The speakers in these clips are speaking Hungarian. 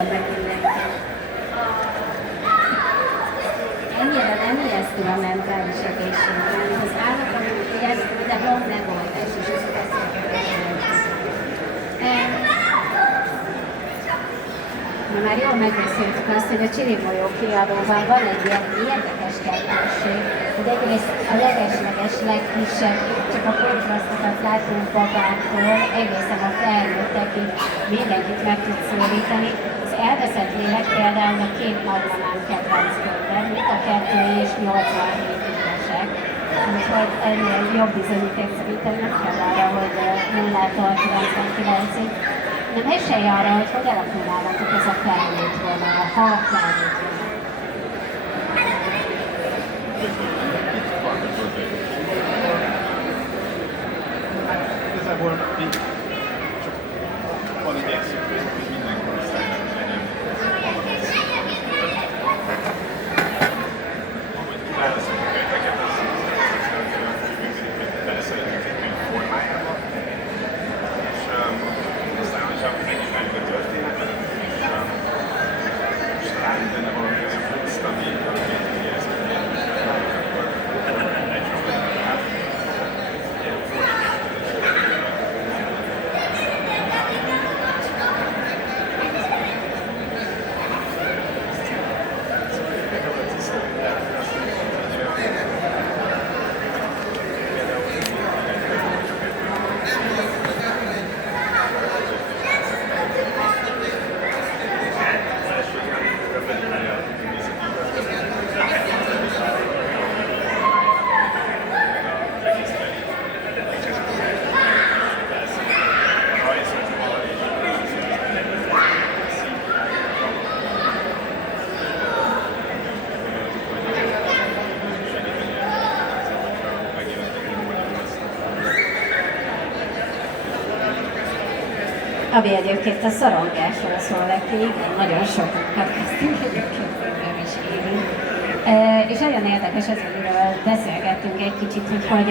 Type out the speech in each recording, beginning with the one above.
Ennyire nem ijesztő a mentális egészség, mert az állatban ijesztő, de van megoldás, és ezt már jól megbeszéltük azt, hogy a Csiribolyó kiadóban van egy ilyen érdekes kettősség, hogy egyrészt a legesleges, legkisebb, csak a kontrasztokat látunk babától, egészen a felnőttekig mindenkit meg tud szólítani. Az elveszett lélek például a két nagymamám kedvenc könyve, mind a 2 és 87 évesek. Úgyhogy ennél jobb bizonyíték szerintem nem kell arra, hogy 0-tól 99-ig. De mesélj arra, hogy alakul nálatok ez a felnőtt vonal, ha felnőtt vonal. Igazából így csak van igyekszünk, hogy minden korosztálynak legyen valami ahogy válaszolunk a könyveket, az beleszeretünk egy könyv formájába, és aztán, hogyha megismerjük a történetet, és találunk benne valami olyan pluszt, ami ezt Ami egyébként a szorongásról szól neki, igen, nagyon sokat kezdtünk egyébként nem is élünk. És nagyon érdekes az, amiről beszélgettünk egy kicsit, hogy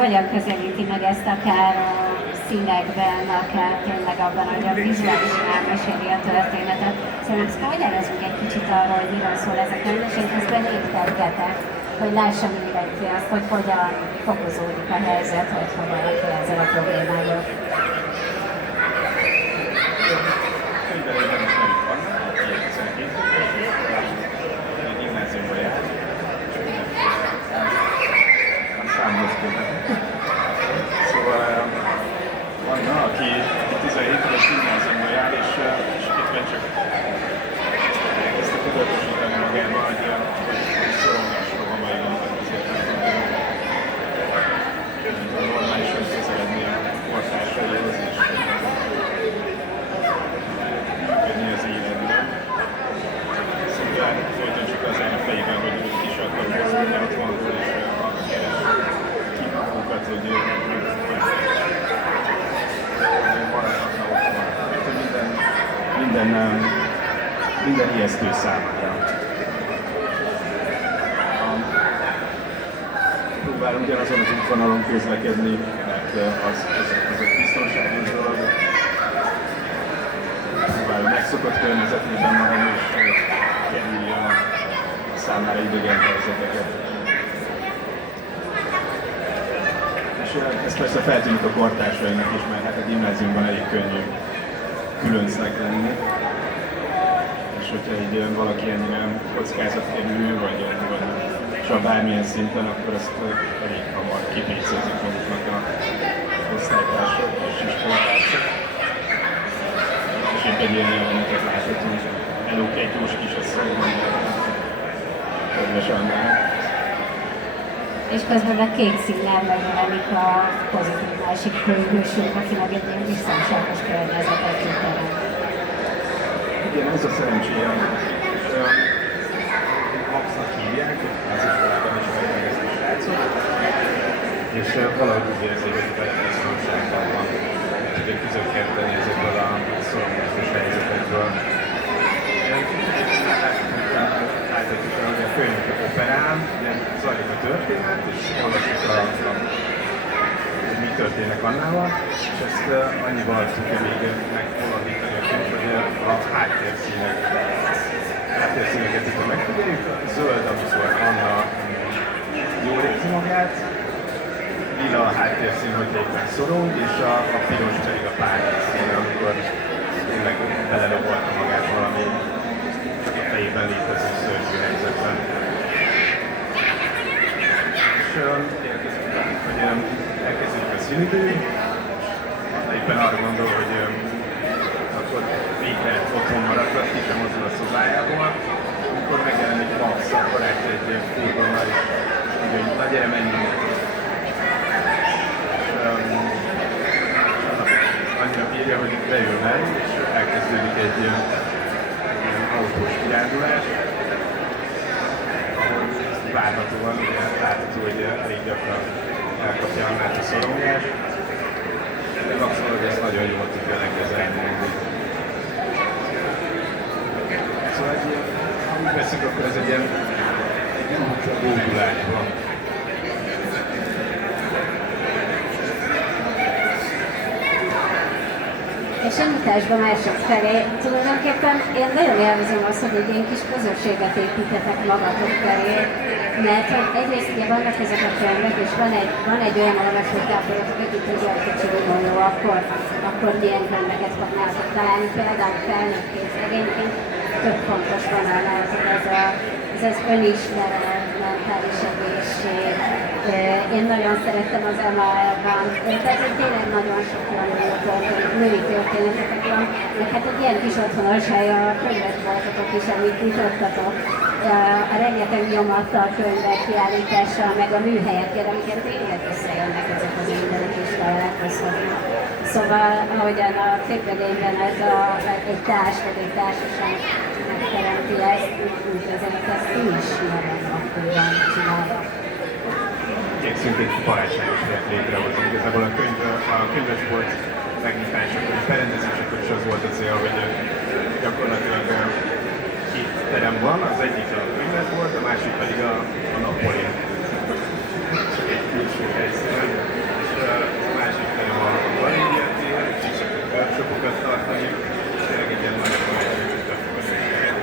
hogyan közelíti meg ezt akár a színekben, akár tényleg abban, hogy a vizuálisan elmeséli a történetet. Szerintem spoilerezünk egy kicsit arról, hogy miről szól ez a könyv, és én közben lépkedgetek, hogy lássa mindenki azt, hogy hogyan fokozódik a helyzet, hogy hogyan kell ezzel a problémával. könyvelőben is nem itt vannak, ilyen 12 egy gimnáziumba jár, a számhoz követni. Szóval Anna, aki 17 éves gimnáziumba jár, és éppen csak elkezdte tudatosítani magában, hogy szorongás rohamai vannak azért, hogy normálisan közeledni a kortársaihoz, és működni az életben. Szóval folyton csak az a fejében, hogy úgy is akar mozdulni otthonról, és keres kinapokat, hogy maradhatna otthon. Minden ijesztő számára. Próbálunk ugyanazon az útvonalon közlekedni, mert az egy biztonságos dolog. Próbálunk megszokott környezetében maradni, és kerülni a számára idegen helyzeteket. És ez persze feltűnik a kortársainak is, mert hát a gimnáziumban elég könnyű különcnek lenni. És hogyha így valaki ennyire kockázatkerülő, vagy csak bármilyen szinten, akkor ezt elég hamar kipécézik maguknak a osztálytársak és iskolatársak. És épp egy ilyen jelenetet láthatunk, elókejtós kisasszony, kedves Annál. És közben a kék színnel megjelenik a pozitív másik hősünk, aki meg egy ilyen biztonságos környezetet tud teremteni. Igen, ez a szerencséje, Maxnak hívják, az iskolában is megvan ezt a srácot, és valahogy úgy érzi, hogy biztonságban van, tudja közökérteni ezekből a szorongásos helyzetekből. Láthatjuk, hogy a főnök operál, zajlik a történet, és olvasjuk hogy mi történik Annával, és ezt annyival tudja még megfordítani a könyv, hogy a háttérszíneket itt megfigyeljük. A zöld, amikor Anna jól érzi magát, lila a háttérszín, hogy éppen szorong, és a piros pedig a pályaszín, amikor tényleg beledobolta magát valami a fejében létező szörnyű helyzetben. És hogy elkezdjük a színidő, éppen arra gondol, hogy akkor végre otthon maradhat, ki sem mozdul a szobájából, amikor megjelenik Max, a barátja egy ilyen furgonnal, és mondja, hogy na gyere, menjünk. Annyira bírja, hogy beül mellé, és elkezdődik egy ilyen autós kirándulás, ahol várhatóan, ugye látható, hogy elég gyakran elkapja Annát a szorongást, de Maxon, hogy ezt nagyon jól tudja lekezelni. Szóval ha úgy veszünk, akkor ez egy ilyen bódulás van. És a nyitásban mások felé tulajdonképpen én nagyon élvezem azt, hogy egy ilyen kis közösséget építetek magatok felé, mert hogy egyrészt ugye vannak ezek a könyvek, és van egy olyan olvasói táborotok, akik egy olyan kicsi jó, akkor milyen könyveket fognátok találni, például felnőttként, regényként tök fontos van nálatok ez az önismeret, mentális egészség. Én nagyon szerettem az Emma Elban, tehát tényleg nagyon sok olyan női történetetek van, meg hát egy ilyen kis otthonos hely a könyvesboltotok is, amit nyitottatok. A rengeteg nyomattal, könyvek kiállítással, meg a műhelyekkel, amiket tényleg összejönnek ezek az emberek is találkozhatnak. Szóval, ahogyan a képregényben ez egy társ vagy egy társaság megteremti ezt, úgy ezeket ezt ti is nagyon aktívan csinálva. Igyekszünk egy barátságos helyet létrehozni. Igazából a könyvesbolt megnyitásakor és berendezésekor is az volt a cél, hogy gyakorlatilag két terem van, az egyik a könyvesbolt, a másik pedig a Napoleon. Csak egy külső helyszínen. És a másik terem a Valéria tér, és is workshopokat tartani, és tényleg egy ilyen nagyon barátságos gyakorlatilag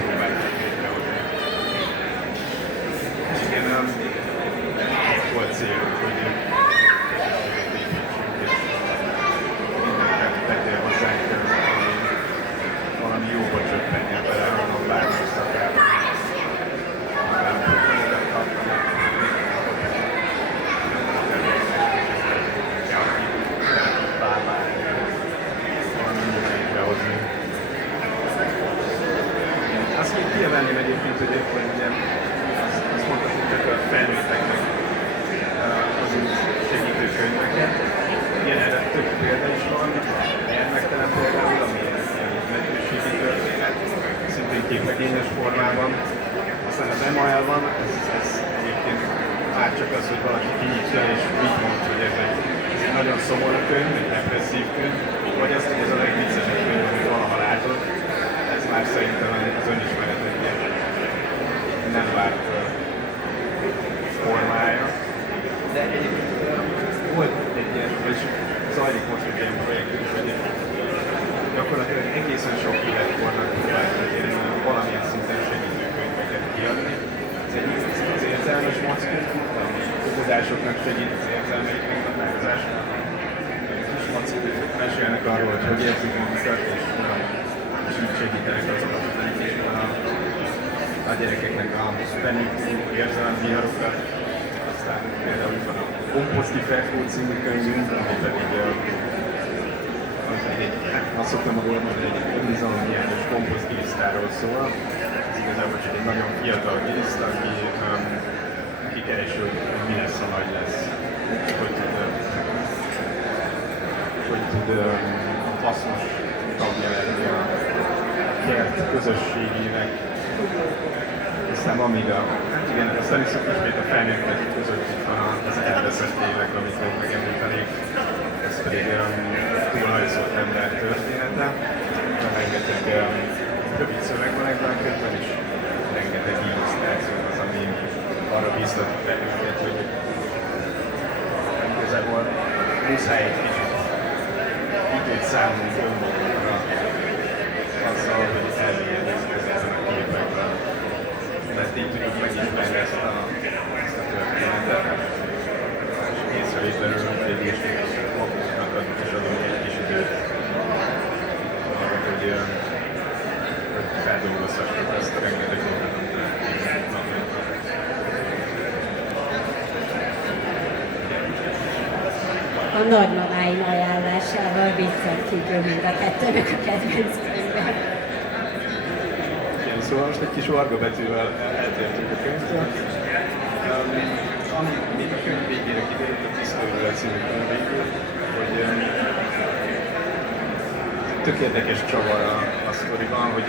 próbáljuk létrehozni. És igen, ez volt cél, hogy mindenket hozzánk valami jóba csöppenjen bele, hanem bármi szakába. Azt még kiemelném egyébként, hogy ugye azt mondtad, hogy csak a felnőtteknek hozunk segítő könyveket. Ilyen erre több példa is van, gyermektelen például, ami mentőségi történet, szintén képregényes formában. Aztán az Emma el van, ez egyébként már csak az, hogy valaki kinyitja és mit mond, hogy ez egy nagyon szomorú könyv, egy depresszív könyv, vagy azt, hogy ez a legviccesebb könyv, amit valaha látott. Ez már szerintem az önismeret egy ilyen nem várt formája. De egyébként volt egy ilyen, vagy zajlik most egy ilyen projekt is, hogy gyakorlatilag egészen sok életkornak próbáljuk valamilyen szinten segítőkönyveket kiadni. Az egyik az érzelmes mackó, ami fogadásoknak segít az érzelmeik meghatározásnak. Kis mackók mesélnek arról, hogy hogy érzik magukat, és így segítenek azokat a gyerekeknek a panik érzelemviharokat. Aztán például itt van a Komposzti Ferkó című könyvünk, ami pedig azt szoktam magam mondani, hogy egy önbizalomhiányos komposztgilisztáról szól. Ez igazából csak egy nagyon fiatal giliszt, aki keresi, hogy mi lesz, ha nagy lesz. Hogy tud hasznos tagja lenni a kert közösségének. Aztán van még aztán is ismét a felnőttek között itt van az elveszett évek, amit még megemlítenék. Ez pedig túlhajszolt ember története. Rengeteg rövid szöveg van ebben a könyvben, és rengeteg illusztráció az, ami arra biztat bennünket, hogy igazából muszáj egy kicsit időt számolni önmagunkra, feldolgozhassuk ezt a rengeteg dolgot, amit A nagymamáim ajánlásával viccen kívül mind a kettőnek a kedvenc könyve. Igen, szóval most egy kis varga betűvel eltértünk a könyvtől. Ami még a könyv végére kiderült, a Tiszta Őrület című könyv végül, hogy tök érdekes csavar a sztoriban, hogy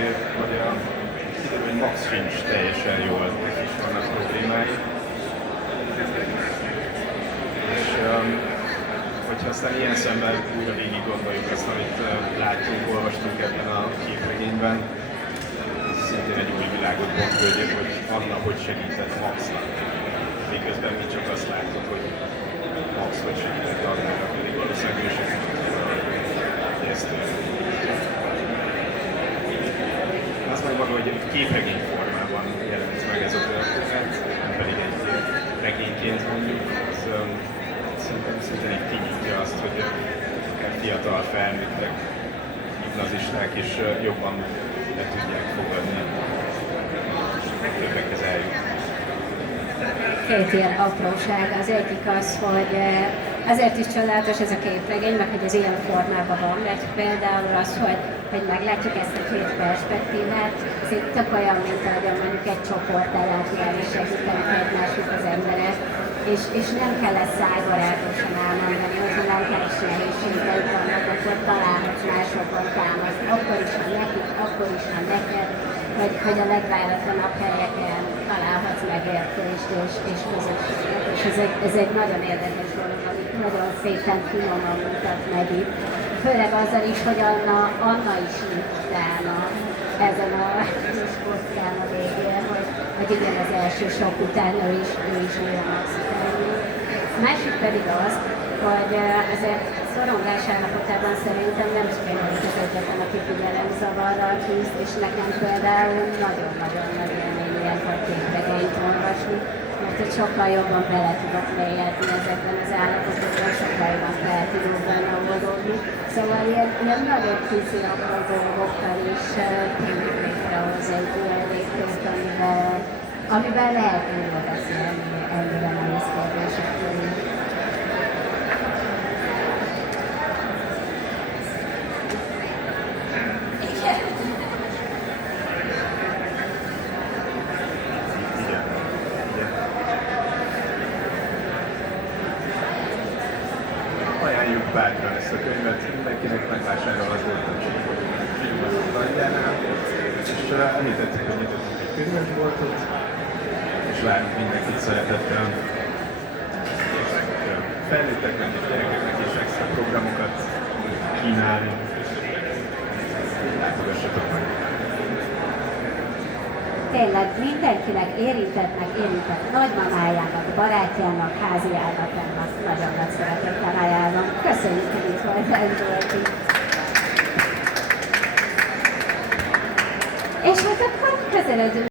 kiderül, hogy Max sincs teljesen jól, neki is vannak problémái. És hogyha aztán ilyen szemmel újra végig gondoljuk azt, amit láttunk, olvastunk ebben a képregényben, ez szintén egy új világot bont, hogy Anna hogy segített Maxnak. Miközben mi csak azt láttuk, hogy Max hogy segített Annának, pedig valószínűleg ő sem hogy ezt azt meg maga, hogy képregény formában jelenik meg ez a történet, nem pedig egy regényként mondjuk, az szerintem így kinyitja azt, hogy akár fiatal felnőttek, gimnazisták is jobban le tudják fogadni, és többekhez eljutni. Két ilyen apróság. Az egyik az, hogy azért is csodálatos ez a képregény, meg hogy ez ilyen formában van, mert például az, hogy meglátjuk ezt a két perspektívát, ez itt tök olyan, mint ahogyan mondjuk egy csoport terápián is segítenek egymásnak az emberek, és nem kell ezt szájbarátosan elmondani, hogyha nem kell is nehézségeid vannak, akkor találhatsz másokban támaszt, akkor is, ha nekik, akkor is, ha neked, hogy a legváratlanabb helyeken találhatsz megértést és közösséget. És ez egy nagyon érdekes dolog, amit nagyon szépen finoman mutat meg itt. Főleg azzal is, hogy Anna is írt utána ezen a kockán a végén, hogy igen, az első sok után ő is olyan maxikálni. A másik pedig az, hogy azért szorongás állapotában szerintem nem csak én vagyok az egyetlen, aki figyelemzavarral küzd, és nekem például nagyon-nagyon nagy élmény ilyenkor képregényt olvasni, mert hogy sokkal jobban bele tudok mélyedni ezekben az állapotokban, sokkal jobban fel tudok benne oldódni. Szóval ilyen nagyon pici apró dolgokkal is tudjuk létrehozni egy olyan lépést, amivel lehet újra beszélni ennyire nehéz kérdésekről. Ajánljuk bátran ezt a könyvet, mindenkinek megvásárolható az Angyánál, és említettük, hogy nyitottunk egy könyvesboltot, és várunk mindenkit szeretettel. Felnőtteknek és gyerekeknek is extra programokat kínálni. Látogassatok meg! Tényleg mindenkinek érintettnek, érintett nagymamájának, barátjának, háziállatának nagyon nagy szeretettel ajánlom. Köszönjük, hogy itt voltál, Zsolti! És hát akkor közeledünk